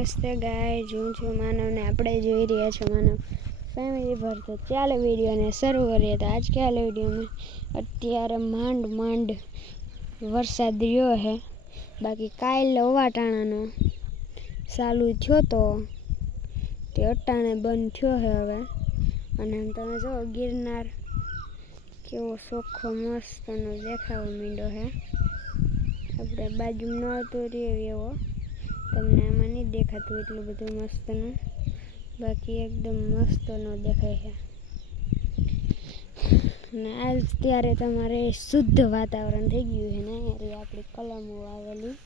નમસ્તે ગાઈઝ, હું છું માનવને આપણે જોઈ રહ્યા છો માનવ ફેમિલી પર. તો ચાલો વિડીયોને શરૂ કરીએ. તો આજ ચાલો વિડીયોમાં અત્યારે માંડ વરસાદ રહ્યો છે. બાકી કાલ અવાટાણાનો ચાલુ થયો તો તે અટાણે બંધ થયો છે હવે. અને તમે જો ગિરનાર કેવો ચોખ્ખો મસ્તનો દેખાવા માંડ્યો છે. આપણે બાજુમાં ન આવતો રહ્યો એવો તમને આમાં નહીં દેખાતું એટલું બધું મસ્તનું, બાકી એકદમ મસ્તનો દેખાય છે. અને આજ ત્યારે તમારે શુદ્ધ વાતાવરણ થઈ ગયું છે ને. અહીંયા આપણી કલમો આવેલી,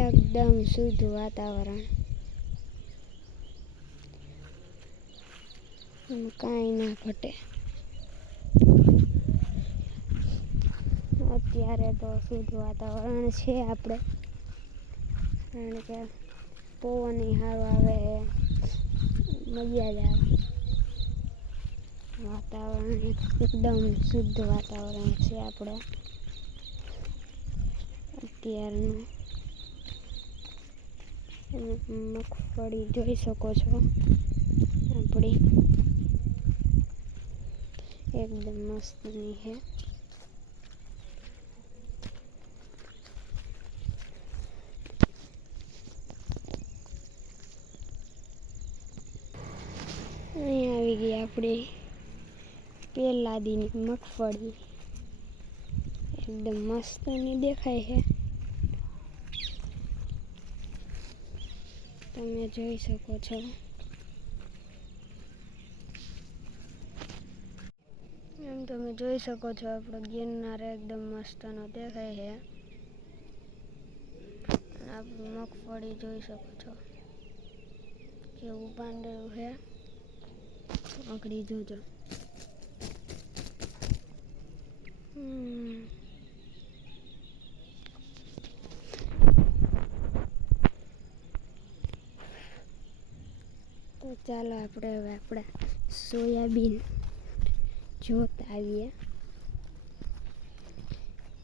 એકદમ શુદ્ધ વાતાવરણ, કાંઈ ના ઘટે. અત્યારે તો શુદ્ધ વાતાવરણ છે આપણે, કારણ કે પવન સારો આવે, મજા જ આવે. વાતાવરણ એકદમ શુદ્ધ વાતાવરણ છે આપણે અત્યારનું. મગફળી જોઈ શકો છો આપણી, એકદમ મસ્તની છે. અહીંયા આવી ગઈ આપણી પહેલા દીની મગફળી, એકદમ મસ્તની દેખાય છે. તમે જોઈ શકો છો. એમ તમે જોઈ શકો છો આપણો ગિરનાર એકદમ મસ્તનો દેખાય છે. અને આપણું મગફળી જોઈ શકો છો કેવું પાંદડું છે. આગળ જોજો. તો ચાલો આપણે હવે આપણા સોયાબીન જોતા આવીએ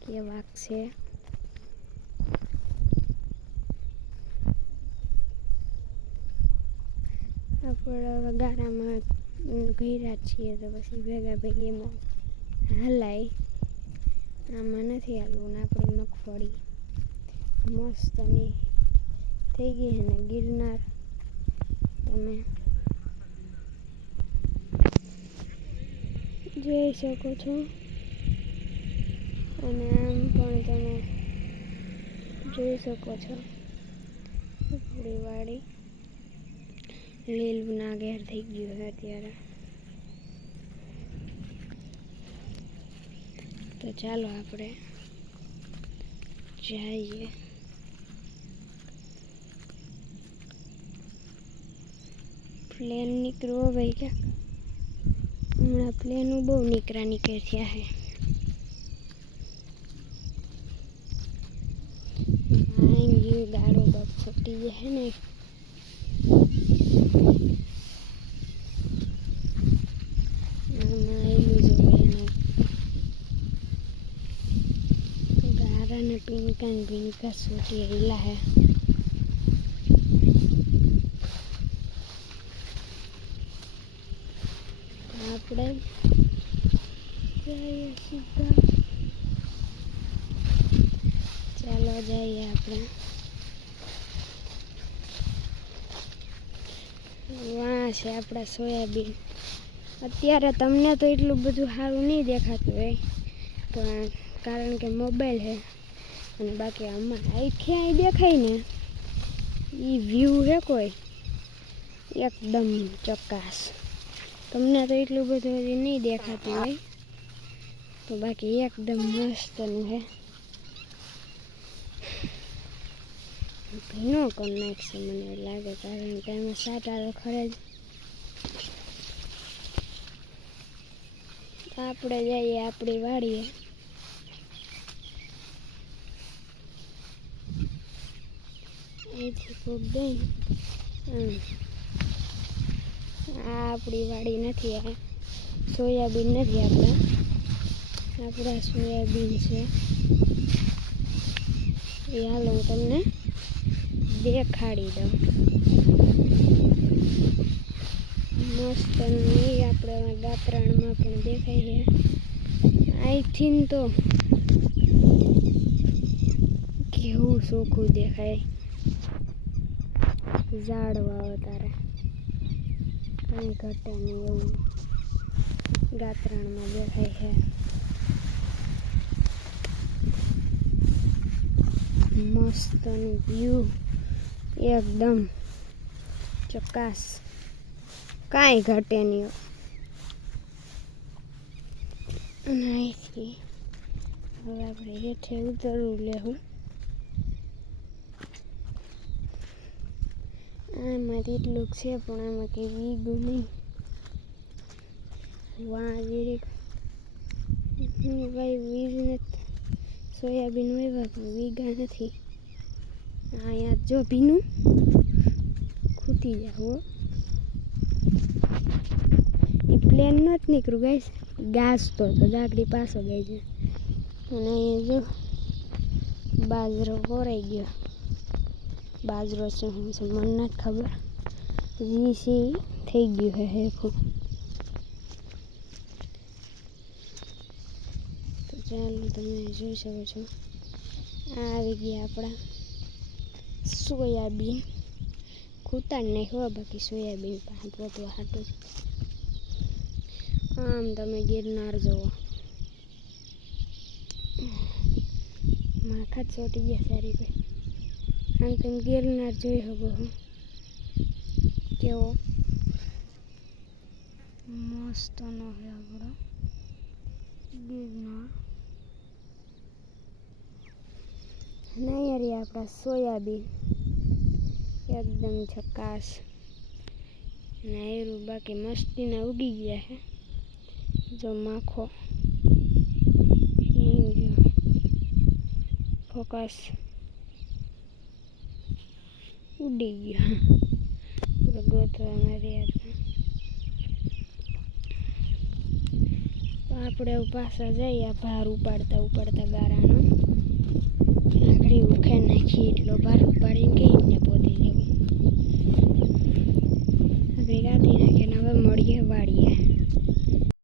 કેવાક છે. આપણે હવે ગારામાં ઘેરા છીએ તો પછી ભેગા એમાં હલાય. આમાં નથી હાલવું ને. આપણી મગફળી મસ્તની થઈ ગઈ છે ને. ગિરનાર તમે જોઈ શકો છો. અને આમ પણ તમે જોઈ શકો છો આપણી વાડી લીલું ના ઘેર થઈ ગયું છે અત્યારે. તો ચાલો આપણે જઈએ. પ્લેન નીકળવો ભાઈ ક્યાંક. હમણાં પ્લેનું બહુ નીકળ્યા છે. ગાડો બગ છૂટી જાય ને. ગારાને પીનકા છૂટી એલા હે. આપણે જઈએ સીધા. ચાલો જઈએ આપણે. વાં છે આપણા સોયાબીન. અત્યારે તમને તો એટલું બધું સારું નહીં દેખાતું હોય, પણ કારણ કે મોબાઈલ છે. અને બાકી આમાં આખી અહીં દેખાય ને એ વ્યૂ છે કોઈ એકદમ ચકાસ. તમને તો એટલું બધું હજી નહીં દેખાતું હોય, તો બાકી એકદમ મસ્તનું છે. ભીનો કરી નાખશે મને લાગે, કારણ કે એમાં સાટા તો ખરે જ. આપણે જઈએ આપણી વાડીએ. અહીંથી ખૂબ દઈ. આ આપણી વાડી નથી, આ સોયાબીન નથી આપણા. આપણા સોયાબીન છે. એ હાલ હું તમને દેખાડી દઉં. મસ્ત નહીં આપણે ગાત્રાણમાં પણ દેખાય છે. આઈ થિંક તો કેવું ચોખ્ખું દેખાય. ઝાડવા તારે કંઈ ઘટે નહીં એવું ગાત્રાણમાં દેખાય છે. મસ્તનું વ્યૂ એકદમ ચકાસ, કાંઈ ઘટે નહીં. અને અહીંથી હવે આપણે હેઠે ઉતરવું લેવું. આમાંથી એટલું છે પણ આમાં કંઈ વીગું નહીં. વાહ જીરીક ભાઈ વીજ નથી. સોયાબીન વાવ્યા પણ વીગા નથી. અહીંયા જો ભીનું ખૂટી જાવ. એ પ્લેન નથી નીકળ્યું ગાઈસ, ઘાસ તો દાગડી પાછો ગઈ છે. અને અહીંયા જો બાજરો કોરાઈ ગયો. બાજરો છે શું છે મને નથી ખબર. જી થઈ ગયું છે હેખું. તો ચાલો તમે જોઈ શકો છો આ આવી ગયા આપણા સોયાબીન. ખૂતાડ નાખ્યો બાકી સોયાબીન પાસે પોતવા હાટું. આમ તમે ગિરનાર જુઓ, માખા ચોટી ગયા સારી ભાઈ. આમ તમે ગિરનાર જોઈ શકો છો કેવો મસ્તનો છે આપણો ગિરનાર. અને અહીંયા આપણા સોયાબીન એકદમ ઝકાસ. અને એરું બાકી મસ્તીના ઉગી ગયા છે. જો માખો ફોકસ ઉડી ગયો પૂરો ગોતવા મારી. આપણે પાછા જઈએ ભાર ઉપાડતા ગારાનો. આખડી ઉખે નાખી એટલો ભાર ઉપાડીને